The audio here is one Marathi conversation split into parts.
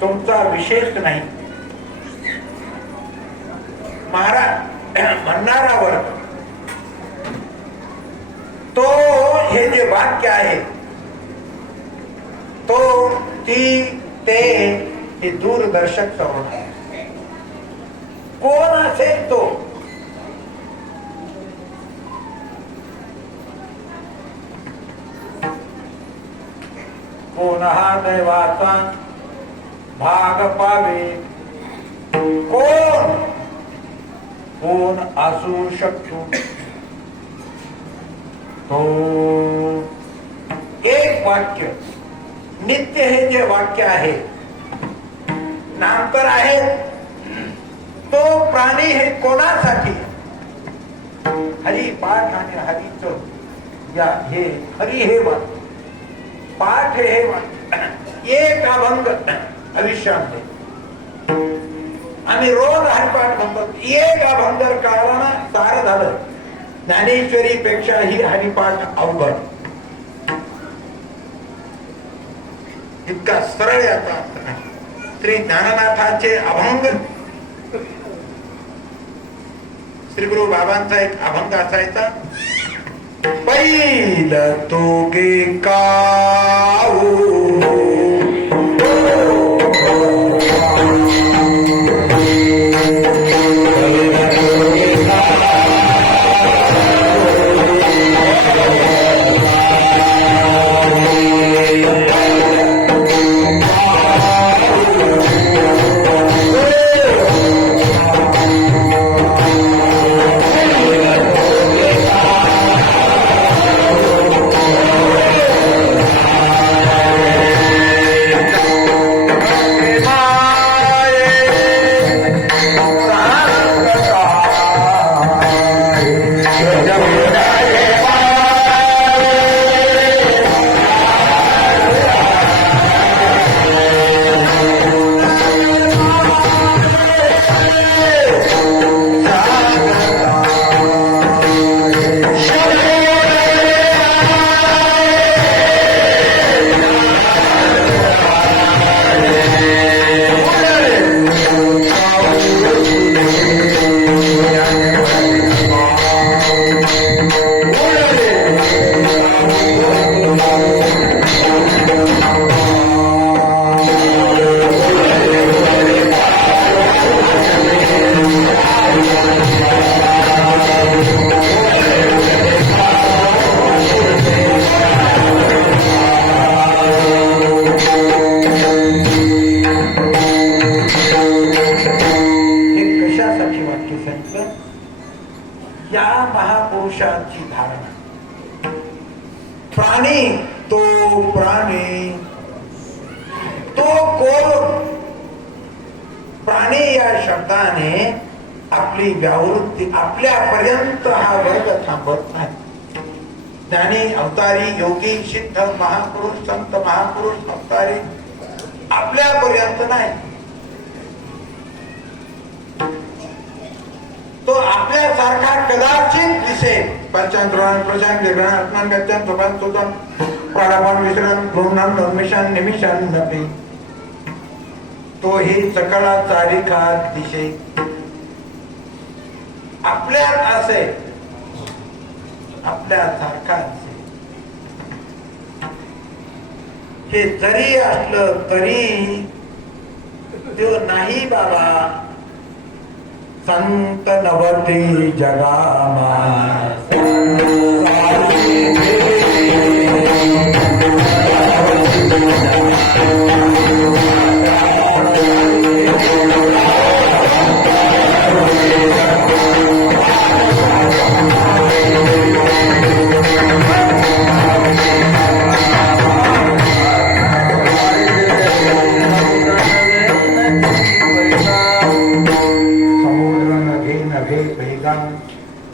तुमचा विशेष नाही. महाराज म्हणणारा वर्ग तो हे जे वाक्य आहे तो ती ते हे दूरदर्शक तरुण आहे. कोण असेल तो कोण हा दैवाचा भाग पावे कोण कोण असू शकतो तो एक वाक्य नित्य हे जे वाक्य आहे नामकर आहे तो प्राणी हे कोणासाठी हरी पाठ आणि हरीच या हे हरी हे वाक्य पाठ हे वाक्य एक अभंग आयुष्यामध्ये आम्ही रोज हरिपाठ म्हणतो. एक अभंग काढला ना सारं झालं. ज्ञानेश्वरी पेक्षा ही हरिपाठ अवघड इतका सरळ याचा श्री ज्ञाननाथांचे अभंग श्री गुरु बाबांचा एक अभंग असायचा. पहिलं तो गे काऊ आपली व्यावृत्ती आपल्यापर्यंत हा वर्ग थांबत नाही. ज्ञानी अवतारी योगी सिद्ध महापुरुष संत महापुरुष अवतारी आपल्यापर्यंत नाही. तो आपल्यासारखा कदाचित दिसेल. पंचांतरान प्रशांत निर्गणात्मान गत्यान सोपान सुतन प्राणापान विश्रान भ्रूणान नमिशान निमिशान नपी तोही सकळा चारिखा दिशे आपल्यात असे आपल्यासारखा असे. हे जरी असलं तरी तो नाही बाबा संत नवती जगामा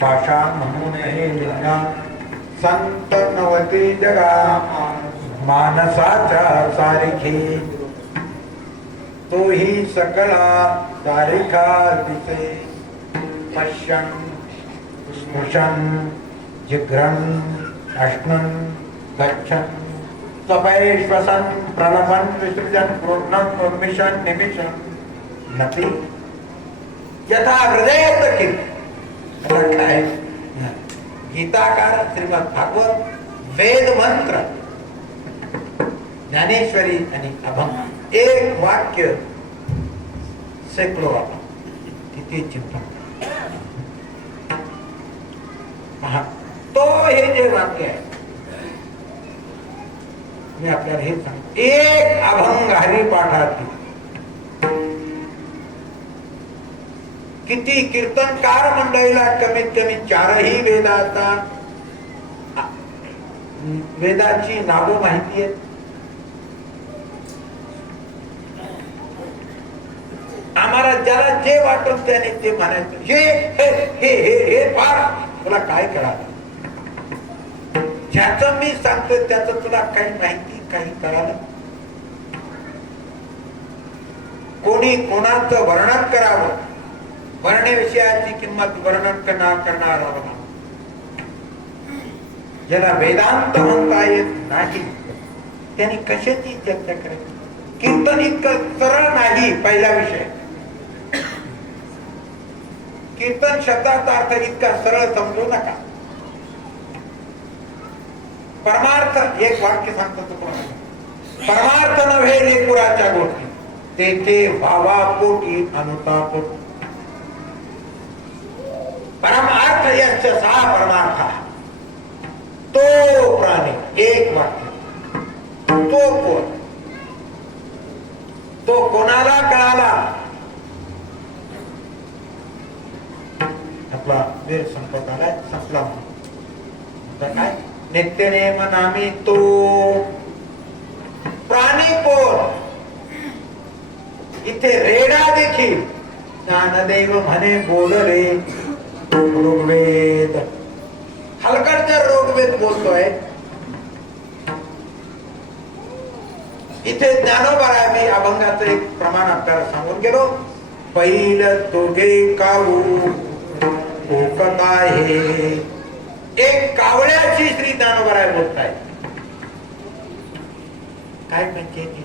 पाषाण म्हणून हे लिंगा संत नवती जगा मानसाच्या सारिखी तोही सकळा तारिखा दिसे पश्यन स्पृशन जिघ्रन अश्नन गच्छन सफाई श्वसन प्रलपन विसर्जन गृह्णन उन्मिषण निमिषण नती यथा हृदय काय गीताकार श्रीमद भागवत वेद मंत्र ज्ञानेश्वरी आणि अभंग एक वाक्य सैकड़ों किती चिंतन तो हे जे वाक्य आहे मी आपल्याला हे सांगतो एक अभंग हरिपाठातील किती कीर्तनकार मंडळीला कमीत कमी 4ही वेदाची नावं माहिती आहेत. आम्हाला ज्याला जे वाटत त्याने ते म्हणायचं हे हे हे हे हे फार तुला काय कळालं ज्याचं मी सांगतोय त्याचं तुला काही माहिती काही कळालं. कोणी कोणाचं वर्णन करावं वर्णे विषयाची किंमत वर्णन करणारा बघा ज्याला वेदांत म्हणता येत नाही त्यांनी कशाची चर्चा करायची. कीर्तन इतकं सरळ नाही. पहिला विषय कीर्तन शब्दाचा अर्थ इतका सरळ समजू नका. परमार्थ एक वाक्य सांगतो तुम्हाला परमार्थ नव्हे लेकुराच्या गोष्टी तेथे भावा पोटी अनुतापोटी परमार्थ यश्च सा परमार्थ तो प्राणी एक वाक्य तो कोण तो कोणाला कळाला. आपला वेळ संपत आलाय संपला काय नित्य नेम नामी तो प्राणी कोण. इथे रेडा देखील ज्ञानदेव म्हणे बोलले ऋग्वेद हलकडचा ऋग्वेद बोलतोय. इथे ज्ञानोबा मी अभंगाचं एक प्रमाण आपल्याला सांगून गेलो. पहिलं दोघे काऊ कोकता आहे एक कावळ्याची श्री ज्ञानोबा बोलताय. काय पंचायती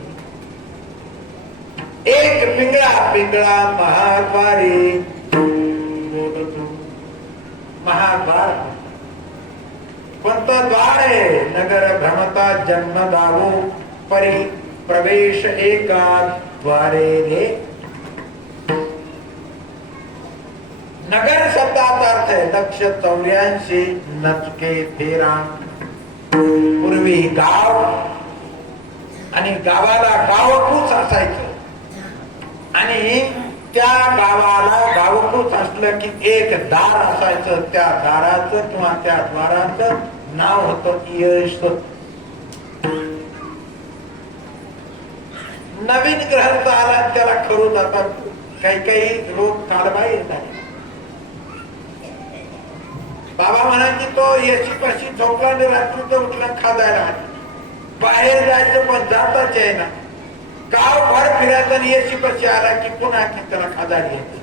एक पिंगळा महाद्वारे महाद्वार कोणतं द्वार आहे. नगर भ्रमता जन्म दावो परी प्रवेश एका द्वारे रे. नगर शब्दाचा अर्थ आहे 184 नचके फेरा. पूर्वी गाव आणि गावाला गावकूच असायचं आणि त्या गावाला गावकूच असलं की एक दार असायचं. त्या दाराचं किंवा त्या द्वाराचं नाव होतं यश. नवीन ग्रहस्थ आला त्याला खरू जातात. काही काही रोग काढवा येत आहे. बाबा म्हणायचे तो यशी पाशी झोपला आणि रात्रीचा उठला खाजायला बाहेर जायचं पण जाताच आहे ना. गाव भर फिरायचं आणि यशी पाशी आला की पुन्हा की त्याला खाजाडी येते.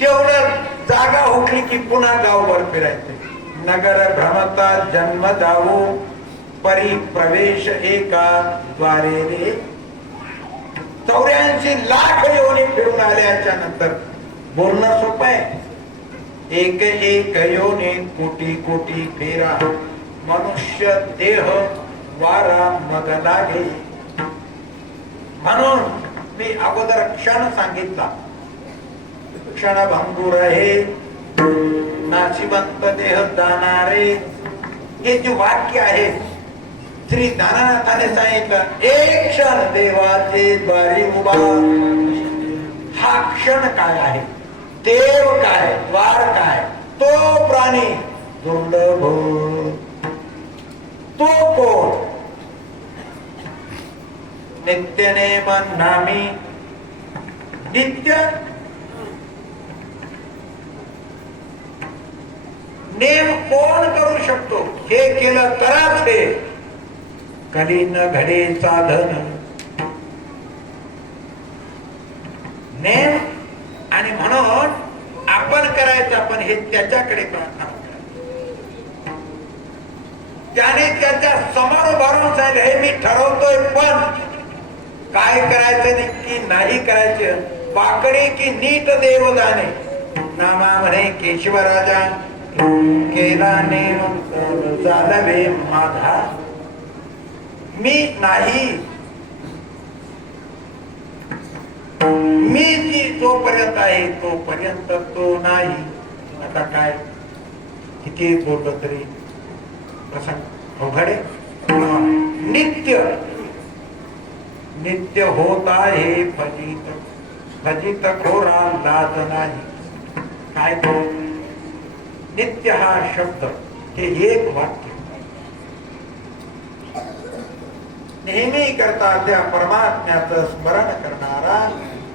तेवढं जागा हुकली की पुन्हा गावभर फिरायचं. नगर भ्रमता जन्म दावो परी प्रवेश एका द्वारे रे. 84 लाख योनी फिरून आल्याच्या नंतर बोलणं सोपं आहे. एक एक योनी कोटी कोटी फेरा मनुष्य देह वारा मग लागे. म्हणून मी अगोदर क्षण सांगितला. क्षण भंगुर हे नाशिवंत देह जाणारे. हे जे वाक्य आहे श्री ज्ञाननाथाने सांगितलं एक क्षण देवाचे द्वारी उभा. हा क्षण काय आहे देव काय द्वार काय तो प्राणी दुर्लभ तो कोण. नित्य नेम नामी नित्य नेम कोण करू शकतो. हे केलं तरच हे कली न घडे साधन. नेम आणि म्हणून आपण करायचं आपण हे त्याच्याकडे प्रार्थना करायचं. त्याने त्याच्या समोर उभारून सांगितलं, हे मी ठरवतोय, पण काय करायचं नक्की नाही करायचं, पाकडे की नीट देव जाणे. नामा म्हणे केशवराजा केला नेम जाणवे माझा, मी नाही, मी जी जोपर्यंत आहे तोपर्यंत तो नाही. आता काय किती बोललं तरी प्रसंग अवघड आहे. नित्य नित्य होत आहे फजित, फजित खोरा लाज नाही. काय तो नित्य हा शब्द, हे एक वाक्य नेहमी करता त्या परमात्म्याचं स्मरण करणारा,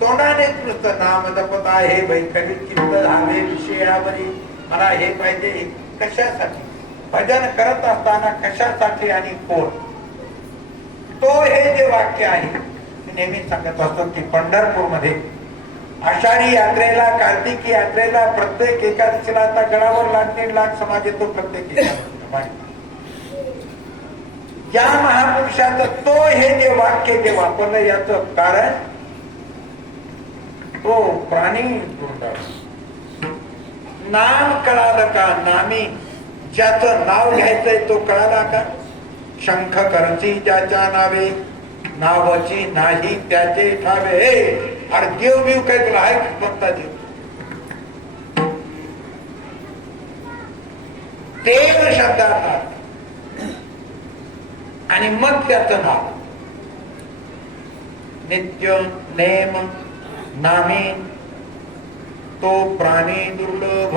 तोंडाने नुसतं नाम जपत आहे, बैठकी चित्त झाले विषयावरी, मला हे पाहिजे, कशासाठी भजन करत असताना कशासाठी आणि कोण, तो हे जे वाक्य आहे नेहमी सांगत असतो की पंढरपूर मध्ये आषाढी यात्रेला, कार्तिकी यात्रेला, प्रत्येक एकादशीला आता गडावर 1,00,000 समाज येतो प्रत्येक एकादशीला. या महापुरुषाचं तो हे जे वाक्य जे वापरलं, याचं कारण तो प्राणी नाम कळालं का, नामी ज्याचं नाव घ्यायचंय तो कळाला का. शंख करची ज्याच्या नावे, नावाची नाही त्याचे ठावे. अरे देव बिव काय तुला आहे बघता देव, देव शब्दात आणि मग त्याचं नाव. नित्य नेम नामी तो प्राणी दुर्लभ,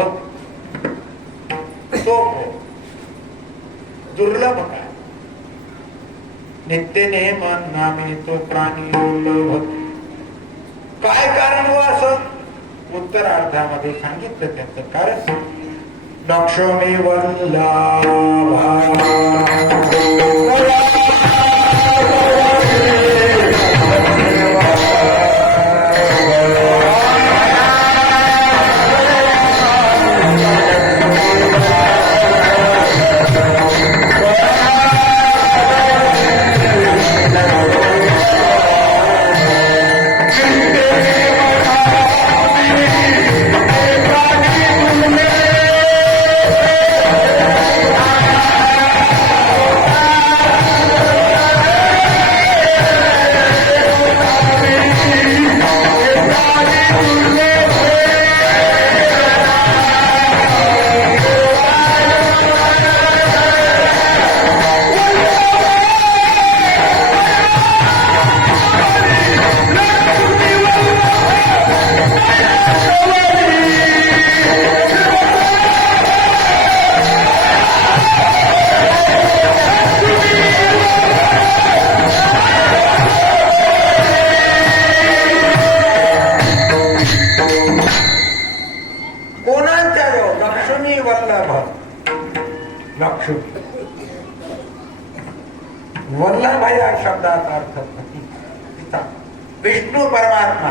तो दुर्लभ काय, नित्य नेम नामी तो प्राणी दुर्लभ. काय कारण हो असं उत्तरार्धामध्ये सांगितलं त्याचं कारण. लक्ष्मी वल्लभा वल्लभ या शब्दाचा अर्थ पिता विष्णू परमात्मा.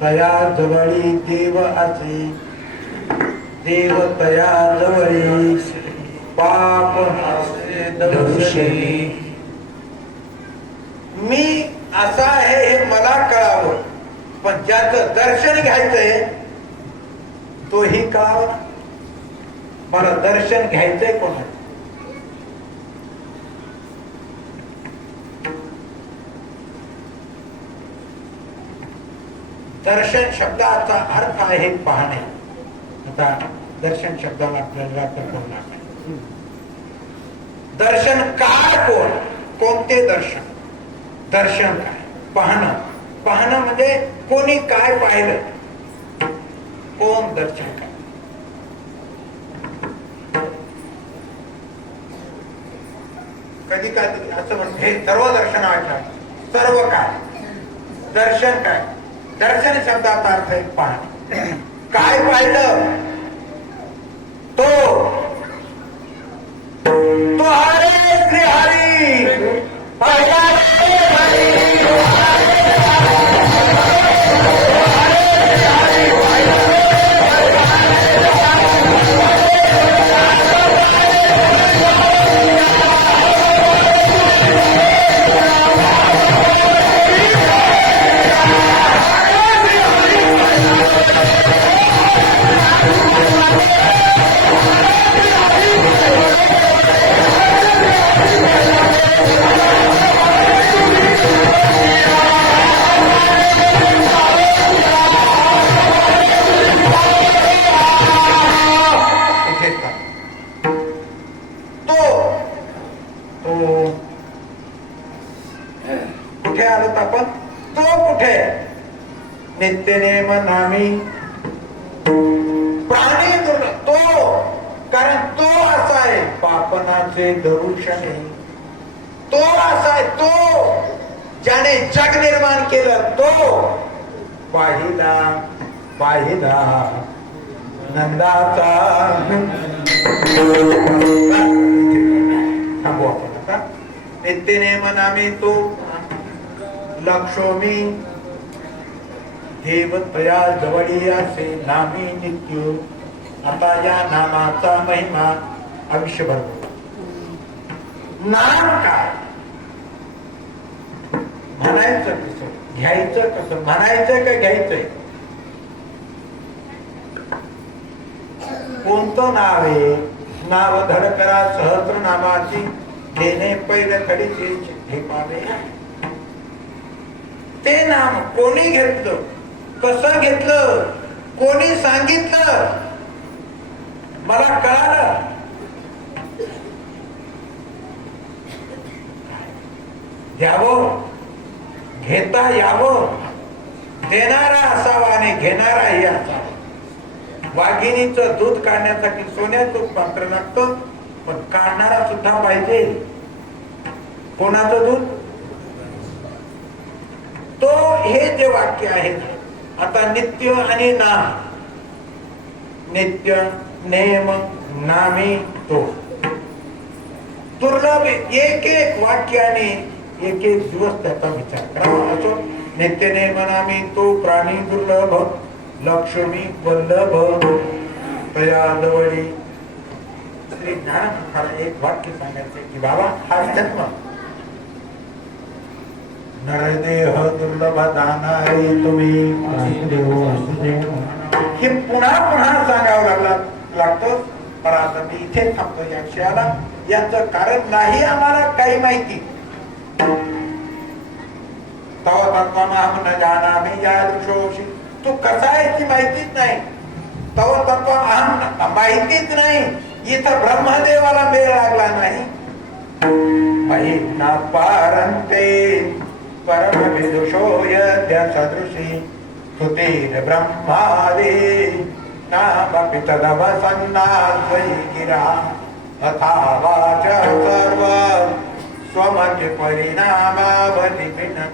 तया जवळी देव असे, देव तया जवळी पाप दोषी. मी असा आहे हे मला कळावं, पण ज्याचं दर्शन घ्यायचंय तोही कळावं. मला दर्शन घ्यायचंय कोणाचं, दर्शन शब्दाचा अर्थ आहे पाहणे. आता दर्शन शब्दाला आपल्याला कल्पना नाही. दर्शन काय, कोण, कोणते दर्शन, दर्शन काय, पाहणं. पाहणं म्हणजे कोणी काय पाहिलं, कोण दर्शन काय. कधी काय असं म्हणत हे सर्व दर्शन आहे, सर्व काय, दर्शन काय. दर्शन शब्दाचा अर्थ आहे पाहणे. काय पाहिलं, तो तो हरे श्री हरी पाहिला. आलो आपण, तो कुठे? नित्य नेम नामी प्राणी दुर्लभ, तो कारण तो असा आहे पापनाचे दरुषणे, तो असा आहे तो ज्याने जग निर्माण केलं, तो पाहिला पाहिला नंदाचा. थांबू आपण आता. नित्य नेम नामी तो लक्ष्मी देव तया जवळी असे नामी नित्य. आता या नामाचा महिमा आयुष्यभर. नाम काय? म्हणायचं कसं, घ्यायचं कसं? म्हणायचं का घ्यायचंय? कोणतं नाव आहे? नाव धड करा सहस्र नामाची, घेणे पहिलं खडीचे हे पावे. ते नाम कोणी घेतलं, कसं घेतलं, कोणी सांगितलं, मला कळालं. द्यावं, घेता यावं, देणारा असावा आणि घेणाराही असावा. वाघिणीचं दूध काढण्यासाठी सोन्याचं पात्र लागतं, पण काढणारा सुद्धा पाहिजे. कोणाचं दूध? तो हे जे वाक्य आहे. आता नित्य आणि नाम, नित्य नेम नामी तो दुर्लभ. एक एक वाक्याने एक एक दिवस त्याचा विचार करावा. असो नित्य नेम नामी तो प्राणी दुर्लभ, लक्ष्मी वल्लभ तया जवळी. श्री ज्ञान एक वाक्य सांगायचे की बाबा हा जन्म नरदेह दुर्लभ दानारी तुम्ही, हे पुन्हा पुन्हा सांगावं लागतं. पण आता मी इथे थांबतो या विषयाला. याचं कारण नाही आम्हाला काही माहिती. तव तत्वमहं न जानामि यादृशोऽसि. तू कसा आहे ती माहितीच नाही. तव तत्वमहं माहितीच नाही. इथं ब्रह्मदेवाला मेळ लागला नाही. महिना पारंते परम विदुषो यद्य सदृशी स्तुतीर ब्रह्मादि नामपि तदवसन्नाद्वै गिरा तथा वाच सर्व स्वमति परिणामावधिपिनं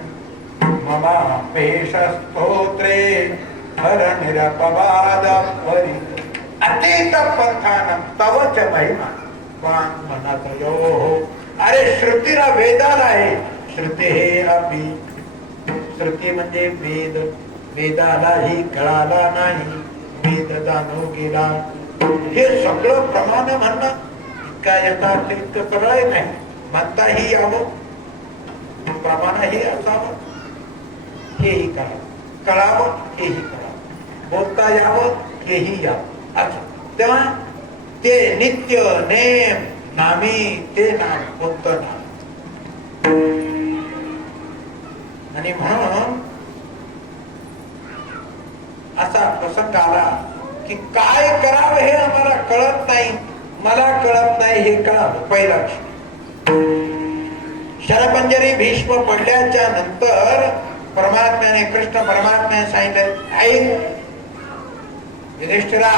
मम पेशस्तोत्रे हर निरपवाद परि अतीत पंथानं तव च महिमा वांग मनतयोः. अरे श्रुतीला वेदाला आहे. श्रुती हे अपि, श्रुती म्हणजे वेद. वेदालाही कळाला नाही, वेद जाणू गेला. हे सगळं प्रमाण म्हणणं काय यथार्थ इतकं सरळ नाही. म्हणताही यावं, प्रमाणही असावं, हेही कळावं, कळावं हेही कळावं, बोलता यावं हेही यावं. असं तेव्हा ते नित्य नेम नामी ते नाम कोणतं नाम. आणि म्हणून असा प्रसंग आला की काय करावं हे आम्हाला कळत नाही. मला कळत नाही हे कळावं. पहिला शरपंजरी भीष्म पडल्याच्या नंतर परमात्म्याने, कृष्ण परमात्म्याने सांगितलं, ऐक युधिष्ठिरा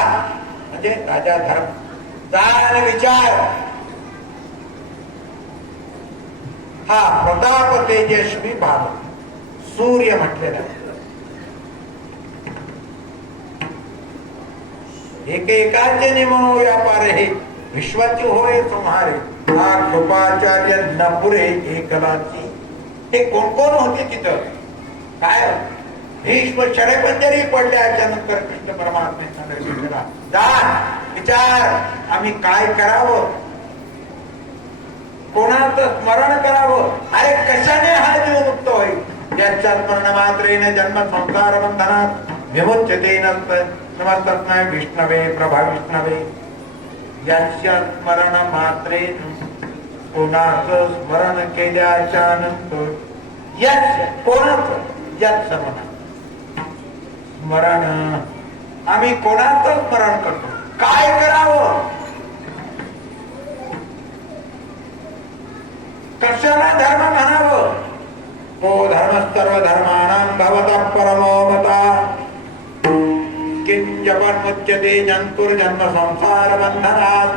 म्हणजे राजा धर्म, जा आणि विचार. हा प्रताप तेजस्वी भाव सूर्य म्हटलेला एक एकाचे निमो व्यापार हे विश्वाची होय तुम्हारे. हा कृपाचार्य नपुरे एकलाची. हे कोण कोण होते तिथं? काय भीष्म शरपंजरी पडल्याच्या नंतर कृष्ण परमात्म्याने सांगितलं, जा विचार आम्ही काय करावं, कोणाचं स्मरण करावं. अरे कशाने हा जीव मुक्त होईल? ज्याच्या स्मरण मात्रेने जन्म संसार बंधनात विमुच्यते नमस्तस्मै विष्णवे प्रभा विष्णवे. याच्या स्मरण मात्रेने, कोणाचं स्मरण केल्याच्या नंतर, कोणाचं याच स्मरण आम्ही कोणाचं स्मरण करतो, काय करावं, कशाला धर्म म्हणावं. तो धर्म सर्वधर्माणां भवतः परमो मता किंजपन्मुच्यते जंतुर्जन्म संसार बंधनात्.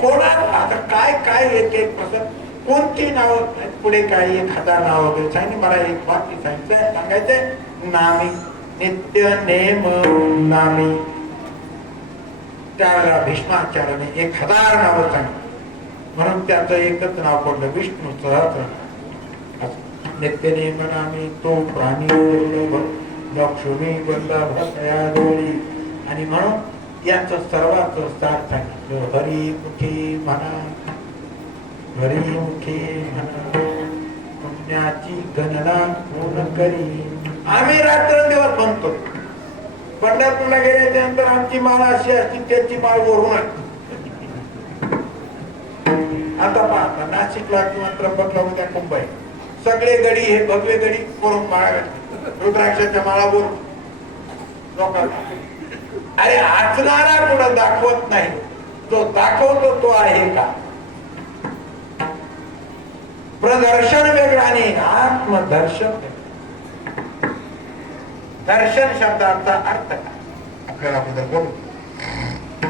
कोणाला आता काय काय एक एक प्रसंग कोणती नाव पुढे काय 1000 नाव वगैरे सांगितली. मला एक वाक्य सांगायचंय नामी नित्य नेम नामी. त्यावेळेला भीष्माचार्याने 1000 नावं सांगितली म्हणून त्याचं एकच नाव पडलं विष्णू सहस्र. नित्य नेम नामी तो प्राणी दुर्लभ लक्ष्मी वल्लभ दयाळी. आणि म्हणून याचं सर्वात सार सांगितलं हरिमुखी म्हणा हरिमुखी म्हणा पुण्याची गणना पूर्ण करी. आम्ही रात्रंदिवस म्हणतो. पंढरपूरला गेल्यानंतर आमची माळ अशी असती त्याची माळ वरून आता पाहता नाशिकला किंवा त्र्यंबकला उद्या कुंभ आहे. सगळे गडी हे भगवे गडी करून माळा घातली रुद्राक्षाच्या माळा वरून लोकांना. अरे आचणारा पुढे दाखवत नाही. जो दाखवतो तो आहे का. प्रदर्शन वेगळं आणि आत्मदर्शन. दर्शन शब्दाचा अर्थ काय आपल्याला अगोदर बोलू.